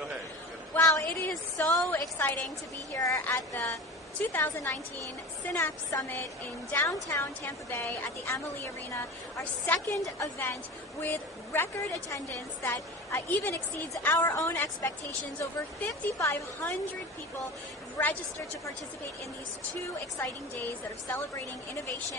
Go ahead. Wow, it is so exciting to be here at the 2019 Synapse Summit in downtown Tampa Bay at the Amalie Arena, our second event with record attendance that even exceeds our own expectations. Over 5,500 people registered to participate in these two exciting days that are celebrating innovation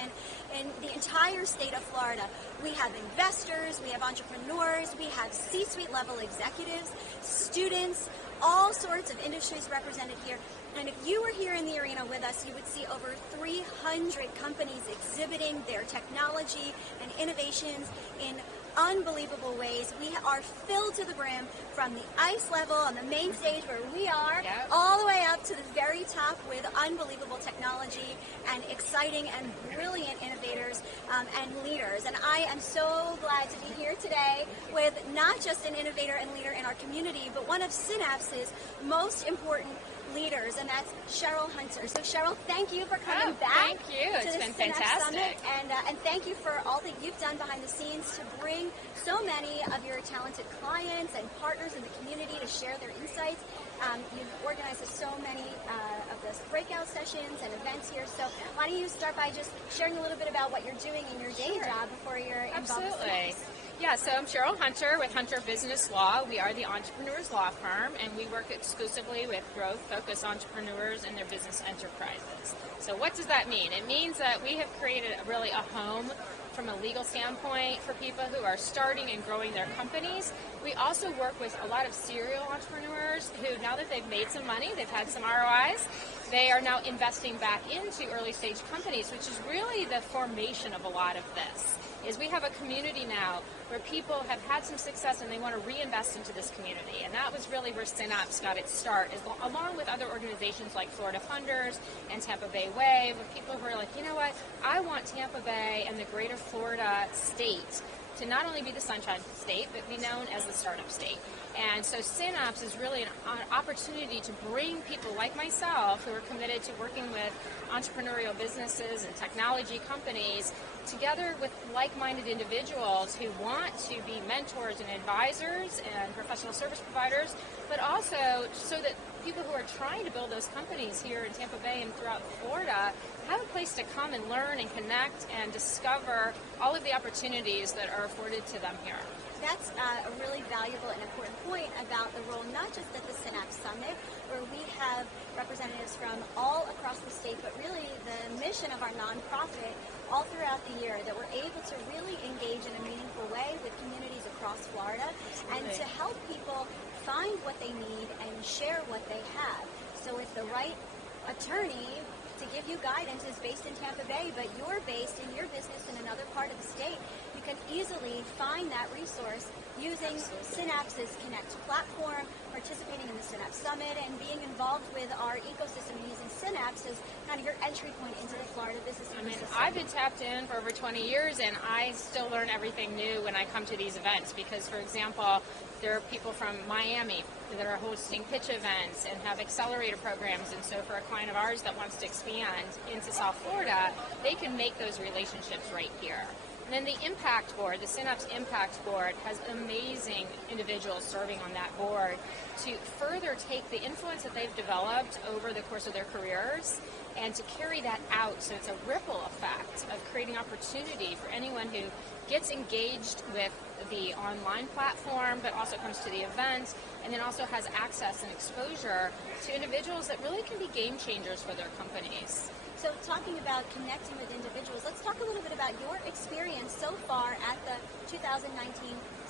in the entire state of Florida. We have investors, we have entrepreneurs, we have C-suite level executives, students, all sorts of industries represented here. And if you were here in the arena with us, you would see over 300 companies exhibiting their technology and innovations in unbelievable ways. We are filled to the brim from the ice level on the main stage where we are, all the way up to the very top with unbelievable technology and exciting and brilliant innovators and leaders. And I am so glad to be here today with not just an innovator and leader in our community, but one of Synapse's most important leaders, and that's Sheryl Hunter. So Sheryl, thank you for coming back. Thank you. It's been fantastic. Summit, and thank you for all that you've done behind the scenes to bring so many of your talented clients and partners in the community to share their insights. You've organized so many of the breakout sessions and events here. So why don't you start by just sharing a little bit about what you're doing in your day job before you're involved with Synapse? Yeah, so I'm Sheryl Hunter with Hunter Business Law. We are the entrepreneurs law firm, and we work exclusively with growth-focused entrepreneurs and their business enterprises. So what does that mean? It means that we have created really a home from a legal standpoint for people who are starting and growing their companies. We also work with a lot of serial entrepreneurs who, now that they've made some money, they've had some ROIs, they are now investing back into early stage companies, which is really the formation of a lot of this. Is we have a community now where people have had some success and they want to reinvest into this community. And that was really where Synapse got its start, is along with other organizations like Florida Funders and Tampa Bay Way, with people who are like, you know what, I want Tampa Bay and the greater Florida state to not only be the Sunshine State, but be known as the startup state. And so Synapse is really an opportunity to bring people like myself who are committed to working with entrepreneurial businesses and technology companies together with like-minded individuals who want to be mentors and advisors and professional service providers, but also so that people who are trying to build those companies here in Tampa Bay and throughout Florida have a place to come and learn and connect and discover all of the opportunities that are afforded to them here. That's a really valuable and important point about the role, not just at the Synapse Summit, where we have representatives from all across the state, but really the mission of our nonprofit all throughout the year, that we're able to really engage in a meaningful way with communities across Florida and to help people find what they need and share what they have. So if the right attorney to give you guidance is based in Tampa Bay, but you're based in your business in another part of the state, you can easily find that resource using Synapse's Connect platform, participating in the Synapse Summit, and being involved with our ecosystem using Synapse as kind of your entry point into the Florida business ecosystem. I've been tapped in for over 20 years, and I still learn everything new when I come to these events because, for example, there are people from Miami that are hosting pitch events and have accelerator programs, and so for a client of ours that wants to expand into South Florida, they can make those relationships right here. And then the Impact Board, the Synapse Impact Board, has amazing individuals serving on that board to further take the influence that they've developed over the course of their careers and to carry that out so it's a ripple effect of creating opportunity for anyone who gets engaged with the online platform but also comes to the event and then also has access and exposure to individuals that really can be game changers for their companies. So talking about connecting with individuals, let's talk a little bit about your experience so far at the 2019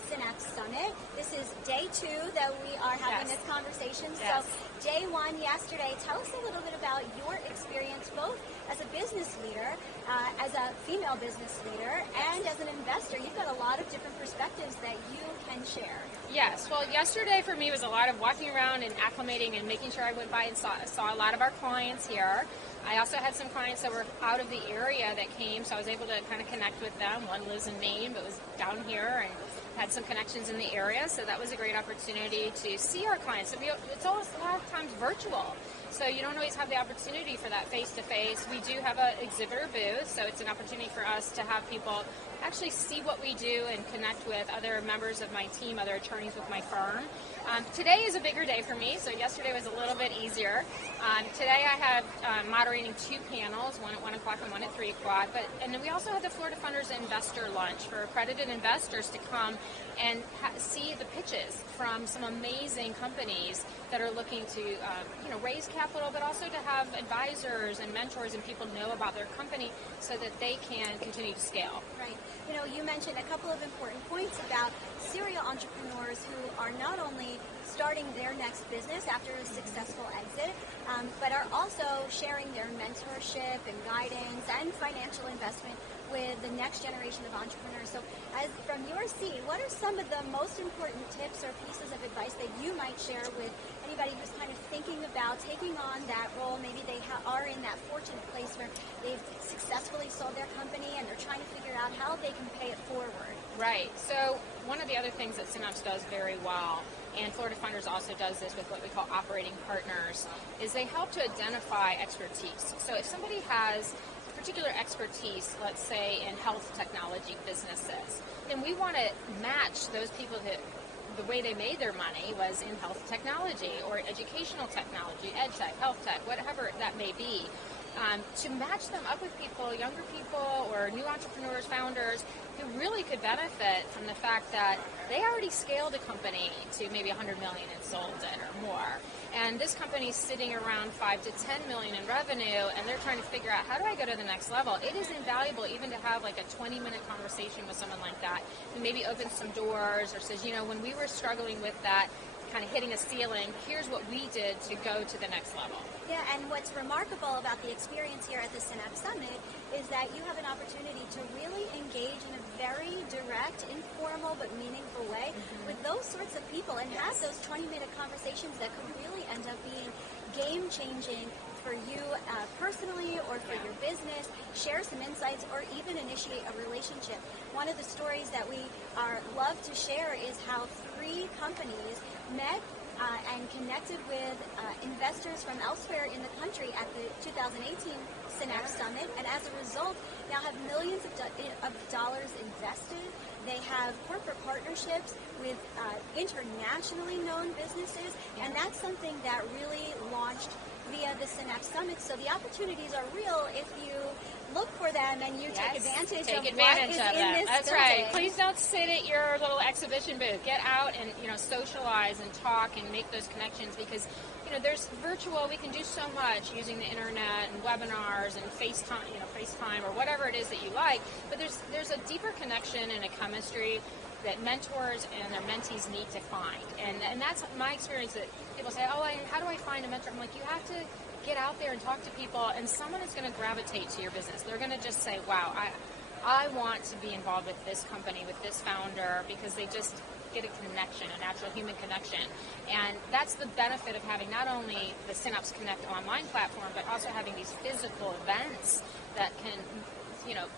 Synapse Summit. This is day 2 that we are having this conversation. Yes. So day 1 yesterday, tell us a little bit about your experience both as a business leader, as a female business leader, and as an investor. You've got a lot of different perspectives that you can share. Yes, well, yesterday for me was a lot of walking around and acclimating and making sure I went by and saw a lot of our clients here. I also had some clients that were out of the area that came, so I was able to kind of connect with them. One lives in Maine, but was down here and had some connections in the area, so that was a great opportunity to see our clients. It's almost a lot of times virtual, So you don't always have the opportunity for that face-to-face. We do have an exhibitor booth, so it's an opportunity for us to have people actually see what we do and connect with other members of my team, other attorneys with my firm. Today is a bigger day for me, so yesterday was a little bit easier. Today I have moderating 2 panels, one at 1 o'clock and one at 3 o'clock. And then we also have the Florida Funders Investor Lunch for accredited investors to come and see the pitches from some amazing companies that are looking to raise capital, but also to have advisors and mentors and people know about their company so that they can continue to scale. Right. You mentioned a couple of important points about serial entrepreneurs who are not only starting their next business after a successful exit, but are also sharing their mentorship and guidance and financial investment with the next generation of entrepreneurs. So from your seat, what are some of the most important tips or pieces of advice that you might share with anybody who's kind of thinking about taking on that role? Maybe they are in that fortunate place where they've successfully sold their company and they're trying to figure out how they can pay it forward. Right. So one of the other things that Synapse does very well, and Florida Funders also does this with what we call operating partners, is they help to identify expertise. So if somebody has particular expertise, let's say in health technology businesses, then we want to match those people that the way they made their money was in health technology or educational technology, ed tech, health tech, whatever that may be, to match them up with people, younger people or new entrepreneurs, founders, who really could benefit from the fact that they already scaled a company to maybe 100 million and sold it or more. And this company's sitting around 5 to 10 million in revenue, and they're trying to figure out, how do I go to the next level? It is invaluable even to have like a 20-minute conversation with someone like that who maybe opens some doors or says, when we were struggling with that, kind of hitting a ceiling, here's what we did to go to the next level. Yeah, and what's remarkable about the experience here at the Synapse Summit is that you have an opportunity to really engage in a very direct, informal, but meaningful way with those sorts of people and have those 20-minute conversations that could really end up being game-changing for you personally or for your business, share some insights, or even initiate a relationship. One of the stories that we love to share is how 3 companies met and connected with investors from elsewhere in the country at the 2018 Synapse Summit, and as a result, now have millions of dollars invested. They have corporate partnerships with internationally known businesses, and that's something that really launched via the Synapse Summit. So the opportunities are real if you look for them and you take advantage of what is in this That's building. right. Please don't sit at your little exhibition booth. Get out and socialize and talk and make those connections, because there's virtual. We can do so much using the internet and webinars and FaceTime or whatever it is that you like. But there's a deeper connection and a chemistry that mentors and their mentees need to find. And that's my experience, that people say, how do I find a mentor? I'm like, you have to get out there and talk to people, and someone is going to gravitate to your business. They're going to just say, wow, I want to be involved with this company, with this founder, because they just get a connection, a natural human connection. And that's the benefit of having not only the Synapse Connect online platform, but also having these physical events that can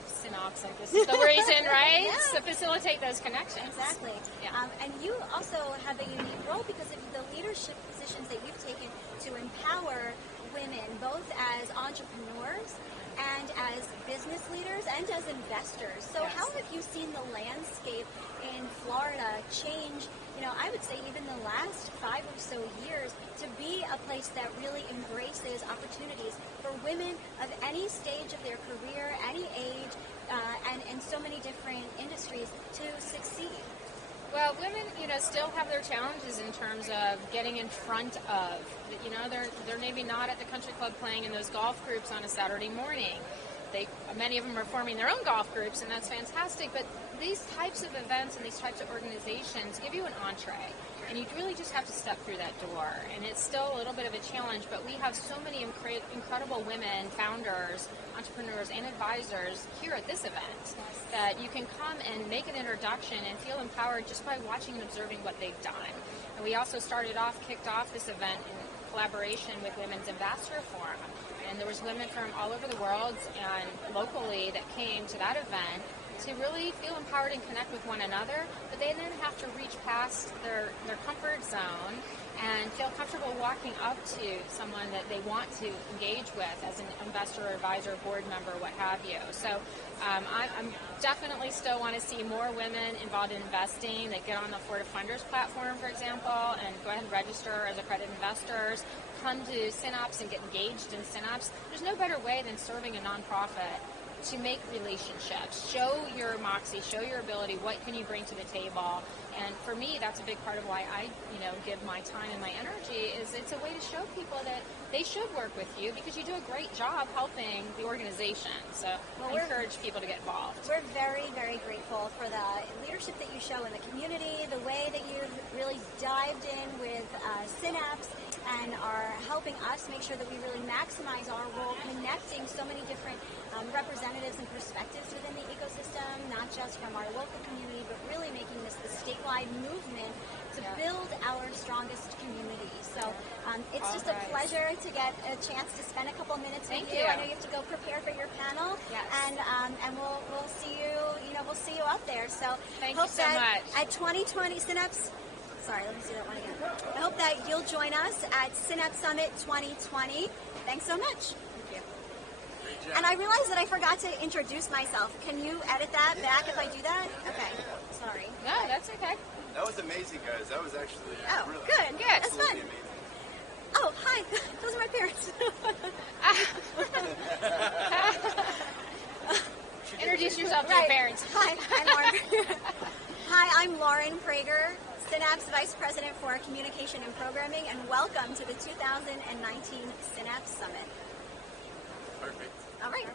Synapse, like this is the reason, right? Yeah. To facilitate those connections. Exactly. Yeah. And you also have a unique role because of the leadership positions that you've taken to empower women, both as entrepreneurs and as business leaders and as investors. So how have you seen the landscape in Florida change, I would say even the last 5 or so years, to be a place that really embraces opportunities for women of any stage of their career, any age, and so many different industries to succeed? Well, women, still have their challenges in terms of getting in front of. They're maybe not at the country club playing in those golf groups on a Saturday morning. Many of them are forming their own golf groups, and that's fantastic. But these types of events and these types of organizations give you an entree, and you really just have to step through that door. And it's still a little bit of a challenge, but we have so many incredible women, founders, entrepreneurs, and advisors here at this event that you can come and make an introduction and feel empowered just by watching and observing what they've done. And we also kicked off this event in collaboration with Women's Ambassador Forum. And there was women from all over the world and locally that came to that event to really feel empowered and connect with one another, but they then have to reach past their comfort zone and feel comfortable walking up to someone that they want to engage with as an investor, advisor, board member, what have you. So I'm definitely still want to see more women involved in investing that get on the Florida Funders platform, for example, and go ahead and register as accredited investors. Come to Synapse and get engaged in Synapse. There's no better way than serving a nonprofit to make relationships, show your moxie, show your ability, what can you bring to the table. And for me, that's a big part of why I, give my time and my energy, is it's a way to show people that they should work with you because you do a great job helping the organization. So I encourage people to get involved. We're very, very grateful for the leadership that you show in the community, the way that you've really dived in with Synapse and are helping us make sure that we really maximize our role, connecting so many different representatives and perspectives within the ecosystem, not just from our local community, but really making this the statewide movement to build our strongest community. So it's just a pleasure to get a chance to spend a couple minutes with you. I know you have to go prepare for your panel, and we'll see you. We'll see you out there. So thank you so much. At 2020 Synapse. Sorry, let me see that one again. I hope that you'll join us at Synapse Summit 2020. Thanks so much. Thank you. And I realized that I forgot to introduce myself. Can you edit that back if I do that? Okay. Sorry. No, that's okay. That was amazing, guys. That was actually really good. That's fun. amazing. Oh, hi. Those are my parents. Introduce yourself to your parents. Hi, I'm Lauren. Hi, I'm Lauren Prager, Synapse Vice President for Communication and Programming, and welcome to the 2019 Synapse Summit. Perfect. All right.